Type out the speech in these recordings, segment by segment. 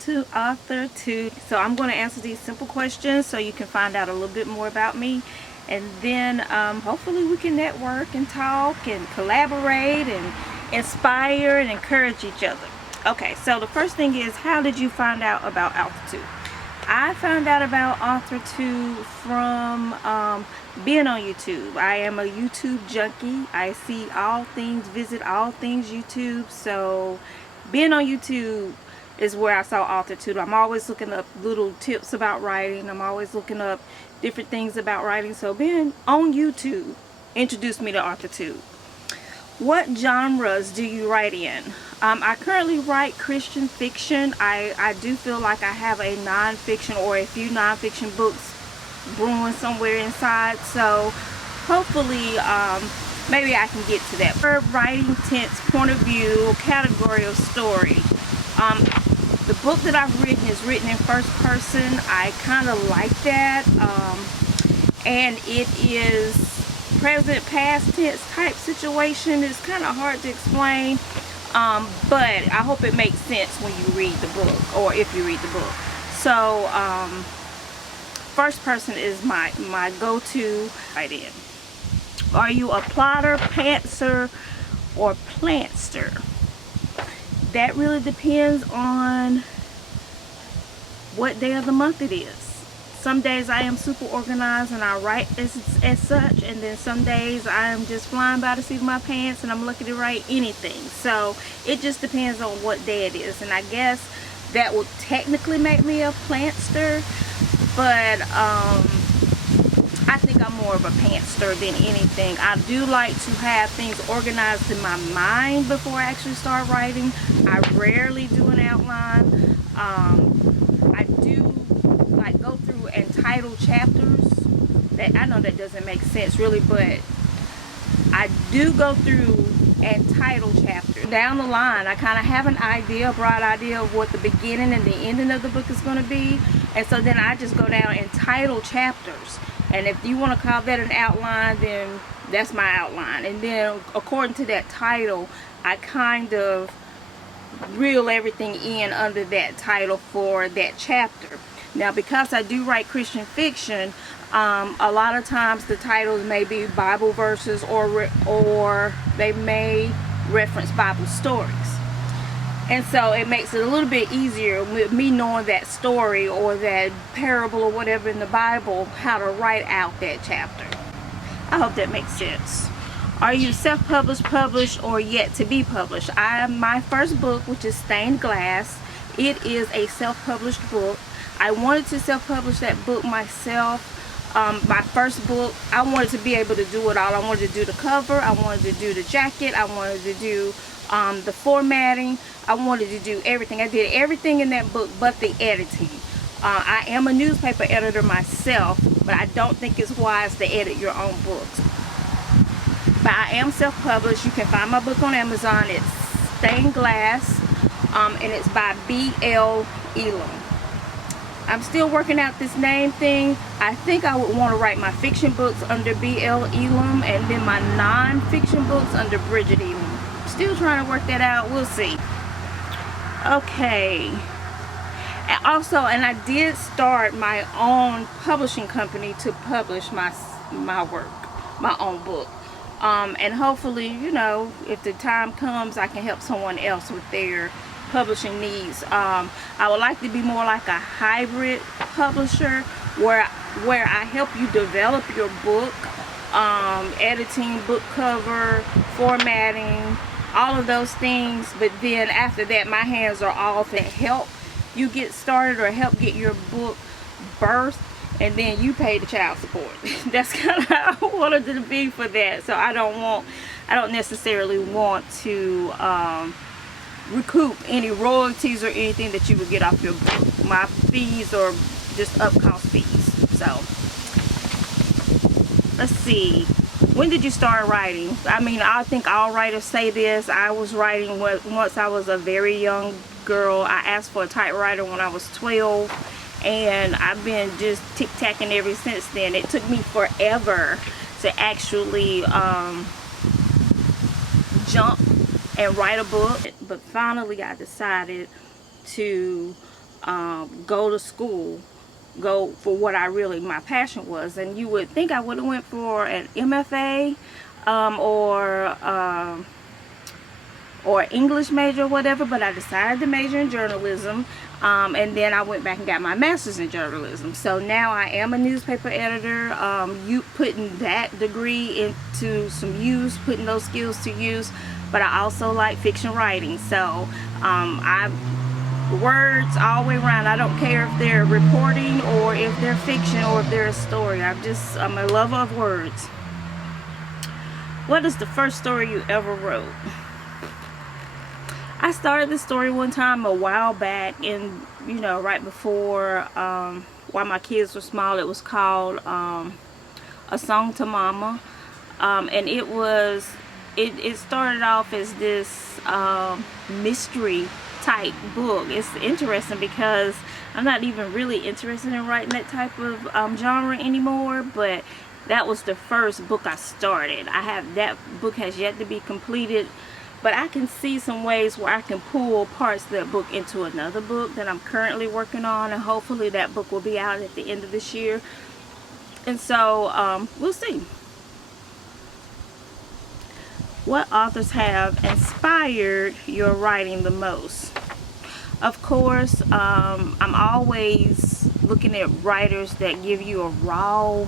to Authortube. So I'm going to answer these simple questions so you can find out a little bit more about me, and then hopefully we can network and talk and collaborate and inspire and encourage each other. Okay, so the first thing is, how did you find out about Authortube? I found out about Authortube from being on YouTube. I am a YouTube junkie. I see all things, visit all things YouTube. So being on YouTube is where I saw Authortube. I'm always looking up little tips about writing. I'm always looking up different things about writing. So being on YouTube introduced me to Authortube. What genres do you write in? I currently write Christian fiction. I do feel like I have a non-fiction or a few non-fiction books brewing somewhere inside. So hopefully maybe I can get to that. For writing tense, point of view, category of story. The book that I've written is written in first person. I kind of like that. And it is present, past tense type situation. It's kind of hard to explain, but I hope it makes sense when you read the book, or if you read the book. So first person is my go-to right in. Are you a plotter, pantser, or plantster? That really depends on what day of the month it is. Some days I am super organized and I write as such, and then some days I am just flying by the seat of my pants and I'm looking to write anything. So it just depends on what day it is, and I guess that would technically make me a plantster, but I think I'm more of a pantster than anything. I do like to have things organized in my mind before I actually start writing. I rarely do an outline. I do like go through and title chapters. That, I know that doesn't make sense really, but I do go through and title chapters. Down the line, I kind of have an idea, a broad idea of what the beginning and the ending of the book is going to be, and so then I just go down and title chapters. And if you want to call that an outline, then that's my outline. And then according to that title, I kind of reel everything in under that title for that chapter. Now, because I do write Christian fiction, a lot of times the titles may be Bible verses, or they may reference Bible stories. And so it makes it a little bit easier with me knowing that story or that parable or whatever in the Bible, how to write out that chapter. I hope that makes sense. Are you self-published, published, or yet to be published? My first book, which is Stained Glass, it is a self-published book. I wanted to self-publish that book myself. My first book, I wanted to be able to do it all. I wanted to do the cover, I wanted to do the jacket, I wanted to do the formatting, I wanted to do everything. I did everything in that book but the editing. I am a newspaper editor myself, but I don't think it's wise to edit your own books. But I am self-published. You can find my book on Amazon. It's Stained Glass, and it's by Elam. I'm still working out this name thing. I think I would want to write my fiction books under Elam, and then my non-fiction books under Bridget Elam. Still trying to work that out. We'll see. Okay. And also, and I did start my own publishing company to publish my work, my own book. And hopefully, you know, if the time comes, I can help someone else with their publishing needs. I would like to be more like a hybrid publisher where I help you develop your book, editing, book cover, formatting, all of those things, but then after that my hands are off and help you get started or help get your book birthed, and then you pay the child support. That's kind of how I wanted to be for that. So I don't necessarily want to recoup any royalties or anything that you would get off your book. My fees are just up-cost fees. So let's see, when did you start writing? I mean, I think all writers say this. I was writing once I was a very young girl. I asked for a typewriter when I was 12, and I've been just tic-tacking ever since then. It took me forever to actually jump and write a book, but finally I decided to go to school, go for what my passion was. And you would think I would have went for an MFA or English major or whatever, but I decided to major in journalism, and then I went back and got my master's in journalism. So now I am a newspaper editor, you putting that degree into some use, putting those skills to use. But I also like fiction writing, so words all the way around. I don't care if they're reporting or if they're fiction or if they're a story. I'm a lover of words. What is the first story you ever wrote? I started this story one time a while back, in right before while my kids were small. It was called A Song to Mama, and it started off as this mystery type book. It's interesting because I'm not even really interested in writing that type of genre anymore, but that was the first book I started. That book has yet to be completed, but I can see some ways where I can pull parts of that book into another book that I'm currently working on, and hopefully that book will be out at the end of this year. And so we'll see. What authors have inspired your writing the most? Of course, I'm always looking at writers that give you a raw,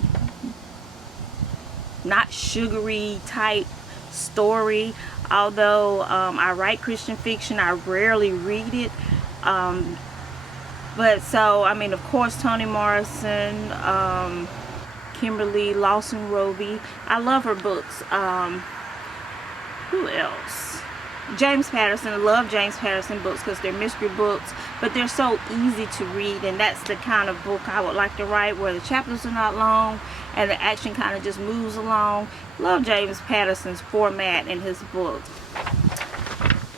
not sugary type story. Although I write Christian fiction, I rarely read it. But so, I mean, of course, Toni Morrison, Kimberly Lawson Roby. I love her books. Who else? James Patterson. I love James Patterson books because they're mystery books, but they're so easy to read, and that's the kind of book I would like to write, where the chapters are not long and the action kind of just moves along. Love James Patterson's format in his books.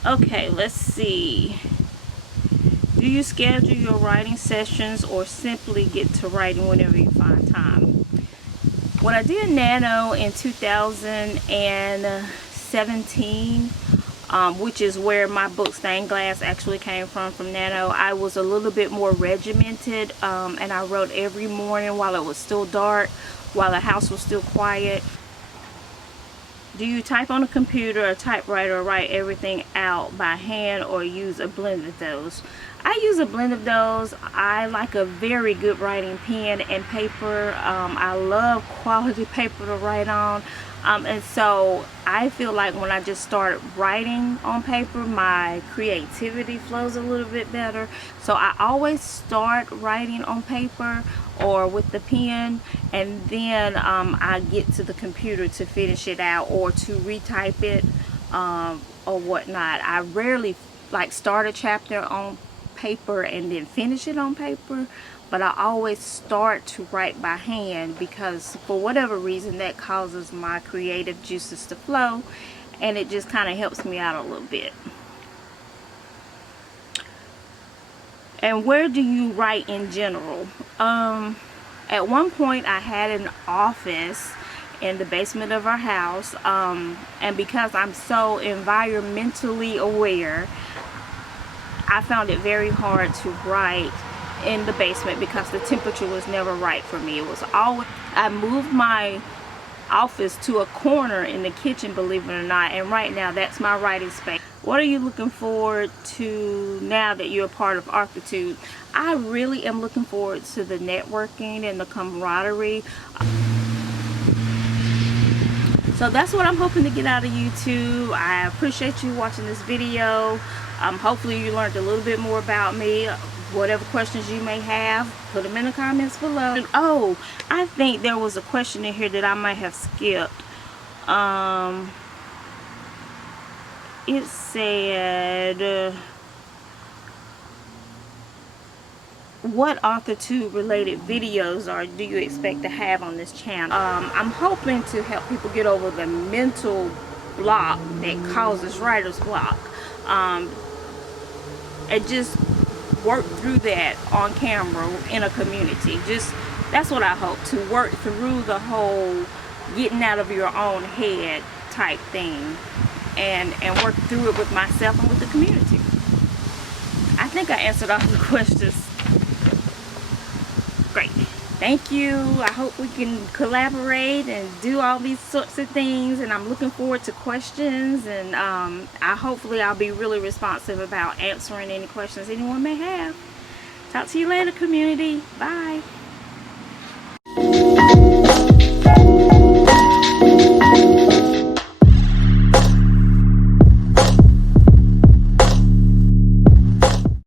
Okay, let's see. Do you schedule your writing sessions or simply get to writing whenever you find time? When I did Nano in 2017, which is where my book Stained Glass actually came from Nano, I was a little bit more regimented, and I wrote every morning while it was still dark, while the house was still quiet. Do you type on a computer or typewriter, or write everything out by hand, or use a blend of those? I use a blend of those. I like a very good writing pen and paper. I love quality paper to write on. And so I feel like when I just start writing on paper, my creativity flows a little bit better. So I always start writing on paper or with the pen, and then I get to the computer to finish it out or to retype it or whatnot. I rarely start a chapter on paper and then finish it on paper, but I always start to write by hand because for whatever reason that causes my creative juices to flow, and it just kind of helps me out a little bit. And where do you write in general? At one point I had an office in the basement of our house, and because I'm so environmentally aware, I found it very hard to write in the basement because the temperature was never right for me. It was always, I moved my office to a corner in the kitchen, believe it or not, and right now that's my writing space. What are you looking forward to now that you're a part of Authortube? I really am looking forward to the networking and the camaraderie. So that's what I'm hoping to get out of YouTube. I appreciate you watching this video. Hopefully you learned a little bit more about me. Whatever questions you may have, put them in the comments below. And, oh, I think there was a question in here that I might have skipped. It said, what Authortube related videos do you expect to have on this channel? I'm hoping to help people get over the mental block that causes writer's block, and just work through that on camera in a community. That's what I hope, to work through the whole getting out of your own head type thing, and work through it with myself and with the community. I think I answered all the questions. Great. Thank you. I hope we can collaborate and do all these sorts of things, and I'm looking forward to questions, and hopefully I'll be really responsive about answering any questions anyone may have. Talk to you later, community. Bye.